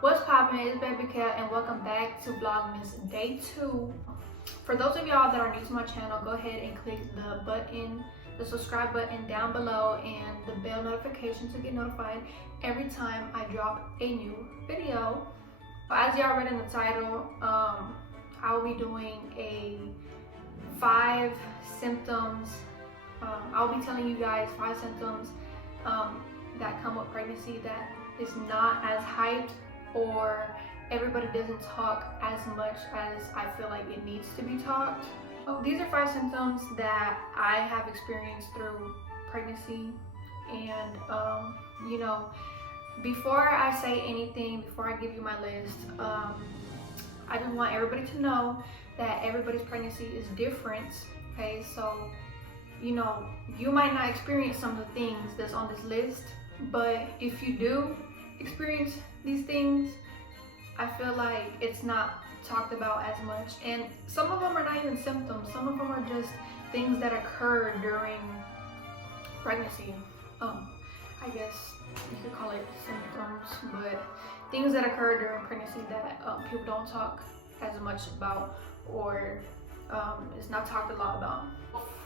What's poppin'? It's Baby Cat and welcome back to Vlogmas Day 2. For those of y'all that are new to my channel, go ahead and click the subscribe button down below and the bell notification to get notified every time I drop a new video. As y'all read in the title, I will be doing a 5 symptoms. I'll be telling you guys 5 symptoms that come with pregnancy that is not as hyped, or everybody doesn't talk as much as I feel like it needs to be talked. These are 5 symptoms that I have experienced through pregnancy, and you know, before I say anything, before I give you my list, I just want everybody to know that everybody's pregnancy is different. Okay, so you know, you might not experience some of the things that's on this list, but if you do experience these things, I feel like it's not talked about as much. And some of them are not even symptoms. Some of them are just things that occur during pregnancy. I guess you could call it symptoms, but things that occur during pregnancy that people don't talk as much about, or it's not talked a lot about.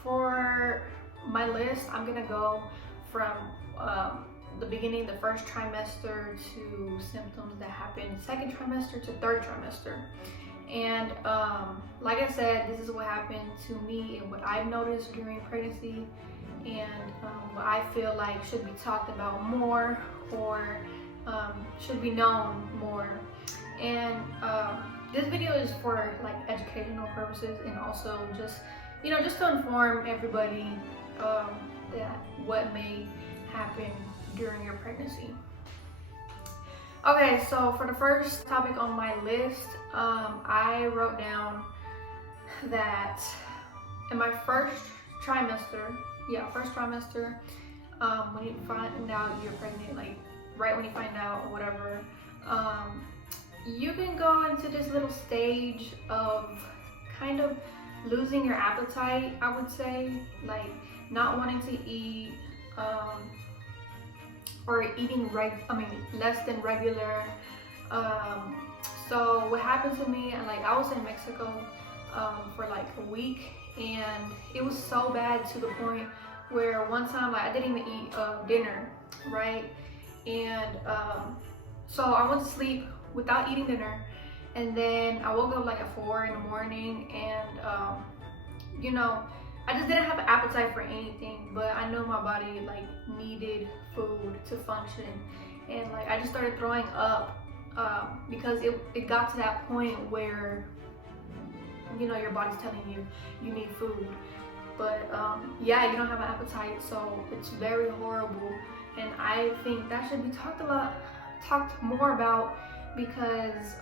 For my list, I'm gonna go from the beginning, the first trimester, to symptoms that happen second trimester to third trimester. And like I said, this is what happened to me and what I've noticed during pregnancy, and what I feel like should be talked about more, or should be known more. And this video is for like educational purposes, and also just, you know, just to inform everybody that what may happen during your pregnancy. Okay, so for the first topic on my list, I wrote down that in my first trimester, when you find out you're pregnant, like right when you find out or whatever, you can go into this little stage of kind of losing your appetite, I would say, like not wanting to eat, or eating less than regular. So what happened to me, and like I was in Mexico for like a week, and it was so bad to the point where one time like I didn't even eat dinner, right? And so I went to sleep without eating dinner, and then I woke up like at 4 in the morning, and you know, I just didn't have an appetite for anything, but I know my body like needed food to function, and like I just started throwing up because it got to that point where, you know, your body's telling you you need food, but yeah, you don't have an appetite, so it's very horrible. And I think that should be talked more about, because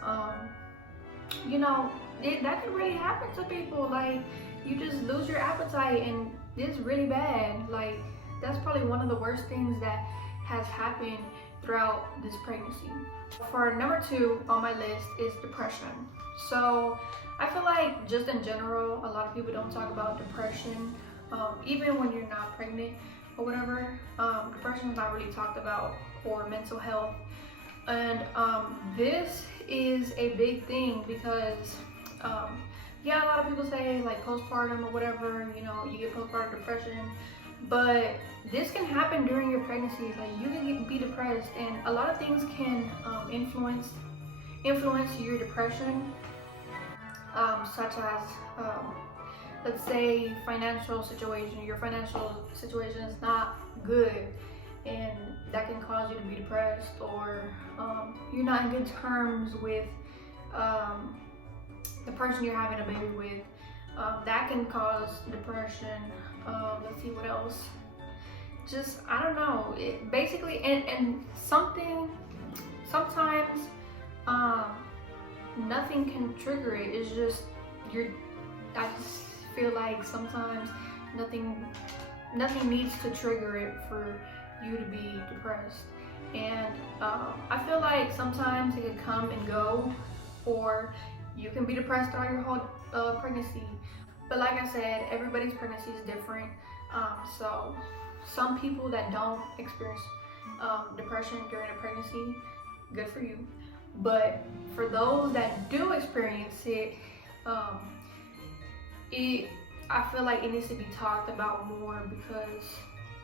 you know, that could really happen to people. Like, you just lose your appetite, and it's really bad. Like, that's probably one of the worst things that has happened throughout this pregnancy. For number 2 on my list is depression. So I feel like just in general, a lot of people don't talk about depression, even when you're not pregnant or whatever. Depression is not really talked about, or mental health. And this is a big thing, because yeah, a lot of people say like postpartum or whatever, you know, you get postpartum depression, but this can happen during your pregnancy. Like, you can be depressed, and a lot of things can influence your depression, such as let's say financial situation. Your financial situation is not good, and that can cause you to be depressed, or you're not in good terms with the person you're having a baby with. That can cause depression. Let's see what else. Just, I don't know. It basically, and sometimes nothing can trigger it. It's just I just feel like sometimes nothing needs to trigger it for you to be depressed. And I feel like sometimes it can come and go, or you can be depressed throughout your whole pregnancy. But like I said, everybody's pregnancy is different. So some people that don't experience depression during a pregnancy, good for you. But for those that do experience it, I feel like it needs to be talked about more, because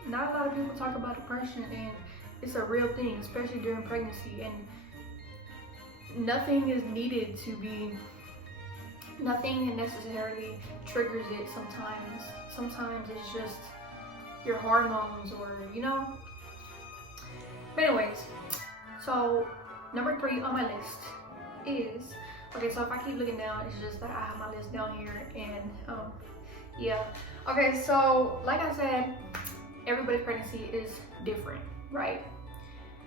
not a lot of people talk about depression, and it's a real thing, especially during pregnancy. And nothing is needed to be, nothing necessarily triggers it sometimes. Sometimes it's just your hormones, or you know. But anyways, so number 3 on my list is, okay, so if I keep looking down, it's just that I have my list down here, and yeah. Okay, so like I said, everybody's pregnancy is different, right?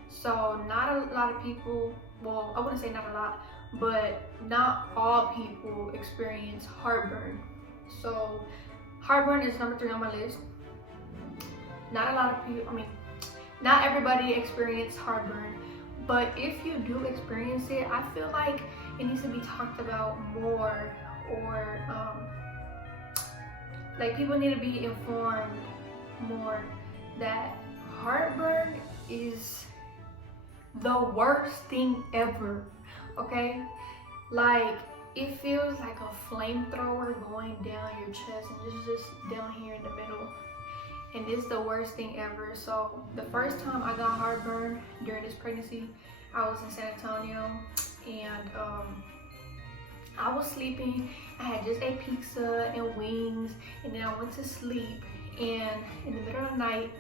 So not a lot of people, well, I wouldn't say not a lot, but not all people experience heartburn. So heartburn is number 3 on my list. Not a lot of people, I mean, not everybody experiences heartburn, but if you do experience it, I feel like it needs to be talked about more, or like people need to be informed more that heartburn is the worst thing ever, okay? Like, it feels like a flamethrower going down your chest, and it's just down here in the middle. And it's the worst thing ever. So the first time I got heartburn during this pregnancy, I was in San Antonio, and I was sleeping. I had just ate pizza and wings, and then I went to sleep, and in the middle of the night,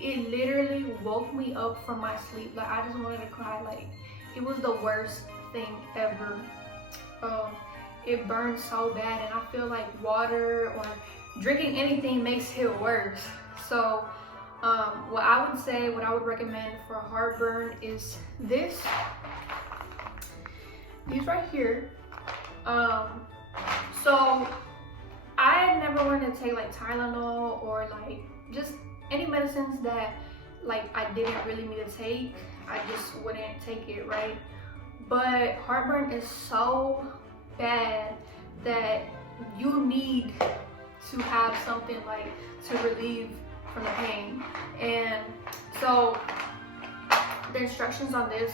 it literally woke me up from my sleep. Like, I just wanted to cry. Like, it was the worst thing ever. It burned so bad, and I feel like water or drinking anything makes it worse. So what I would say, what I would recommend for heartburn is these right here. So I never wanted to take like Tylenol or like just any medicines that like I didn't really need to take. I just wouldn't take it, right? But heartburn is so bad that you need to have something like to relieve from the pain. And so the instructions on this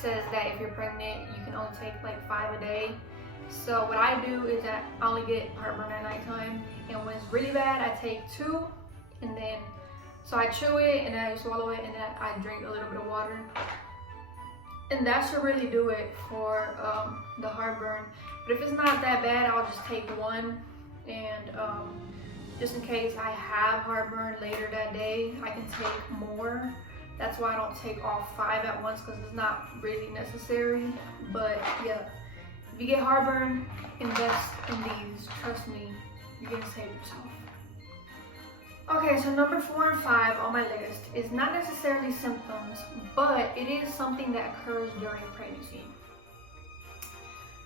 says that if you're pregnant, you can only take like 5 a day. So what I do is that I only get heartburn at nighttime, and when it's really bad, I take 2, and then so I chew it and then I swallow it, and then I drink a little bit of water. And that should really do it for the heartburn. But if it's not that bad, I'll just take 1, and just in case I have heartburn later that day, I can take more. That's why I don't take all 5 at once, because it's not really necessary. But yeah, if you get heartburn, invest in these. Trust me, you're gonna save yourself. Okay, so number 4 and 5 on my list is not necessarily symptoms, but it is something that occurs during pregnancy.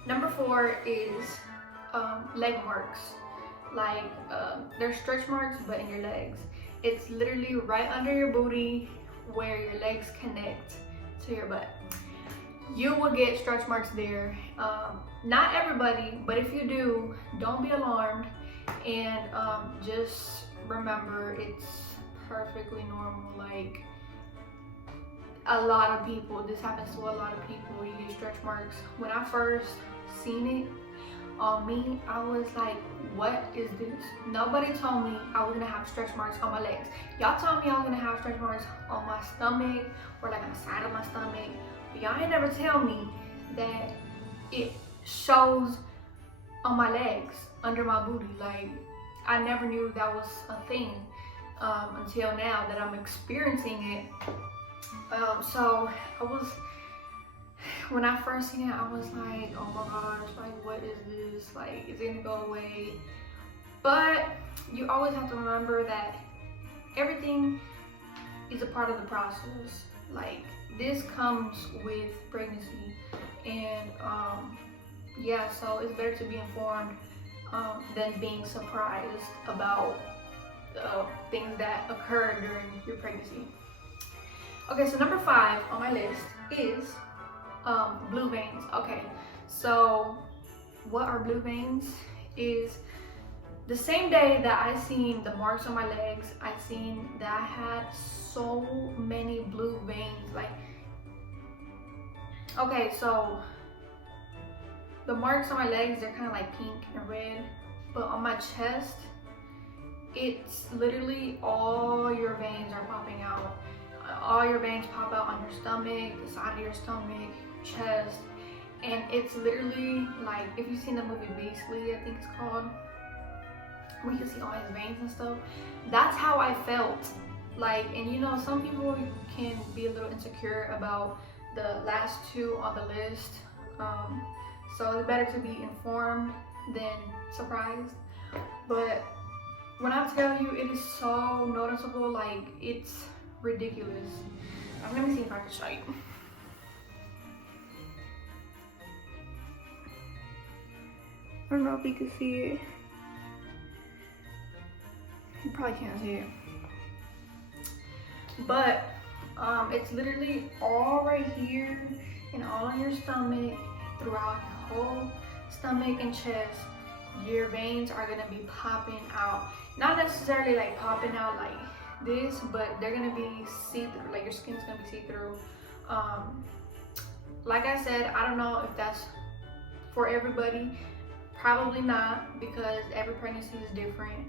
Number 4 is leg marks. Like they're stretch marks, but in your legs. It's literally right under your booty where your legs connect to your butt. You will get stretch marks there. Not everybody, but if you do, don't be alarmed, and just remember it's perfectly normal. Like, a lot of people, this happens to a lot of people, you get stretch marks. When I first seen it on me, I was like, what is this? Nobody told me I was gonna have stretch marks on my legs. Y'all told me I was gonna have stretch marks on my stomach or like on the side of my stomach, but y'all ain't never tell me that it shows on my legs, under my booty. Like, I never knew that was a thing until now that I'm experiencing it. So when I first seen it, I was like, oh my gosh, like, what is this? Like, is it gonna go away? But you always have to remember that everything is a part of the process. Like, this comes with pregnancy, and yeah, so it's better to be informed than being surprised about things that occur during your pregnancy. Okay, so number 5 on my list is blue veins. Okay, so what are blue veins? Is the same day that I seen the marks on my legs, I seen that I had so many blue veins. Like, okay, so the marks on my legs, they're kind of like pink and red, but on my chest, it's literally all your veins are popping out. All your veins pop out on your stomach, the side of your stomach, chest, and it's literally like, if you've seen the movie Beastly, I think it's called, where you can see all his veins and stuff. That's how I felt. Like, and you know, some people can be a little insecure about the last two on the list. So it's better to be informed than surprised. But when I tell you, it is so noticeable, like, it's ridiculous. Let me see if I can show you. I don't know if you can see it. You probably can't see it. But it's literally all right here and all on your stomach, throughout your whole stomach and chest. Your veins are gonna be popping out. Not necessarily like popping out like this, but they're gonna be see-through, like your skin's gonna be see-through. Like I said, I don't know if that's for everybody. Probably not, because every pregnancy is different.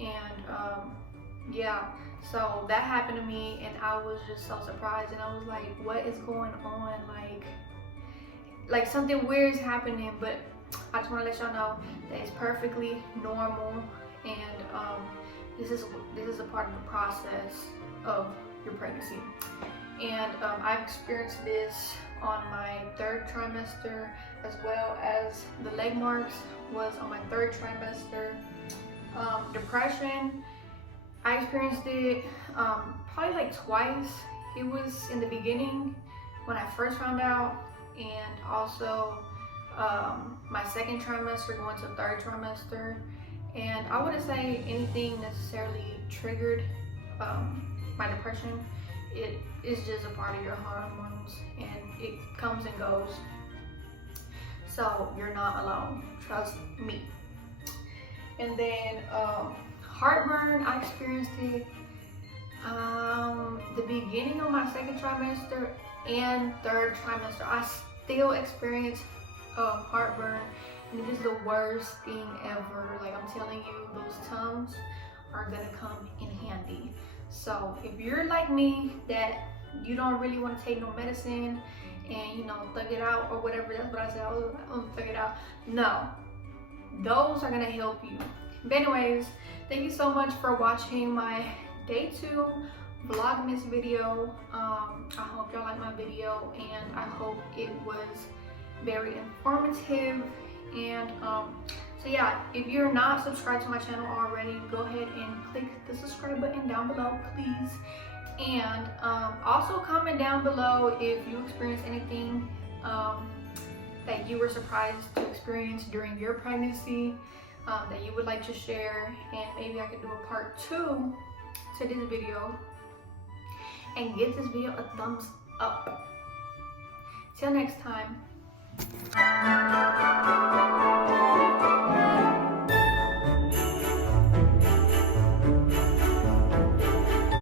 And yeah, so that happened to me, and I was just so surprised, and I was like, what is going on? Like something weird is happening. But I just want to let y'all know that it's perfectly normal, and this is a part of the process of your pregnancy. And I've experienced this on my 3rd trimester, as well as the leg marks was on my 3rd trimester. Depression, I experienced it probably like twice. It was in the beginning when I first found out, and also my 2nd trimester going to 3rd trimester. And I wouldn't say anything necessarily triggered my depression. It is just a part of your hormones, and it comes and goes. So you're not alone, trust me. And then heartburn, I experienced it the beginning of my 2nd trimester and 3rd trimester. I still experience heartburn, and it is the worst thing ever. Like, I'm telling you, those Tums are gonna come in handy. So if you're like me, that you don't really want to take no medicine and, you know, thug it out or whatever, that's what I said, I'm thug it out. No, those are gonna help you. But anyways, thank you so much for watching my day 2 Vlogmas video. I hope y'all like my video, and I hope it was very informative. And so yeah, if you're not subscribed to my channel already, go ahead and click the subscribe button down below, please. And also comment down below if you experienced anything that you were surprised to experience during your pregnancy, that you would like to share, and maybe I could do a part 2 to this video, and give this video a thumbs up. Till next time.